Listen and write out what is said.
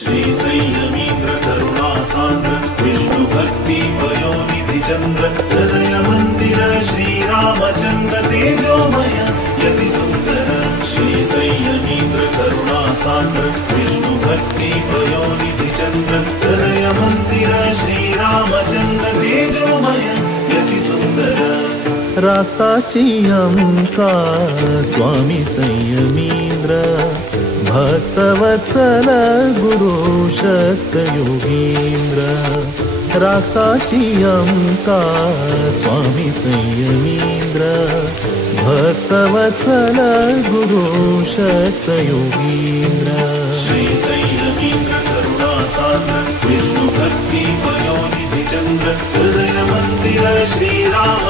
श्री संयमींद्र करुणासांद्र विष्णु भक्ती पयोनिधि चंद्र हृदय मंदिर श्री रामचंद्र तेजोमय यति सुंदर श्री संयमींद्र करुणासांद्र विष्णु भक्ती पयोनिधि चंद्र हृदय मंदिर श्री रामचंद्र तेजोमय यति सुंदर राताची अंका स्वामी संयमींद्र भक्तवत्सल गुरु शक्त योगींद्र राताची अंका स्वामी संयमींद्र भक्तवत्सल गुरु शक्त योगींद्र श्री संयमींद्र करुणासांद्र विष्णु भक्ती पयोनिधि चंद्र हृदय मंदिर श्री राम